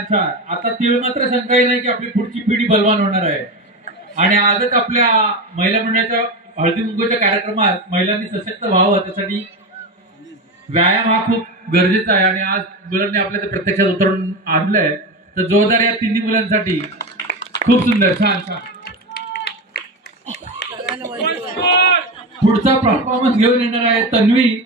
छान छान. आता तीळ मात्र शंकाही नाही की आपली पुढची पिढी बलवान होणार आहे. आणि आजच आपल्या महिला मंडळाच्या हळदी कुंकूच्या कार्यक्रमात महिलांनी सशक्त व्हावं त्यासाठी व्यायाम हा खूप गरजेचा आहे. आणि आज मुलांनी आपल्या ते प्रत्यक्षात उतरून आणलंय. तर जोरदार या तिन्ही मुलांसाठी. खूप सुंदर. छान छान. पुढचा परफॉर्मन्स घेऊन येणार आहे तन्वी.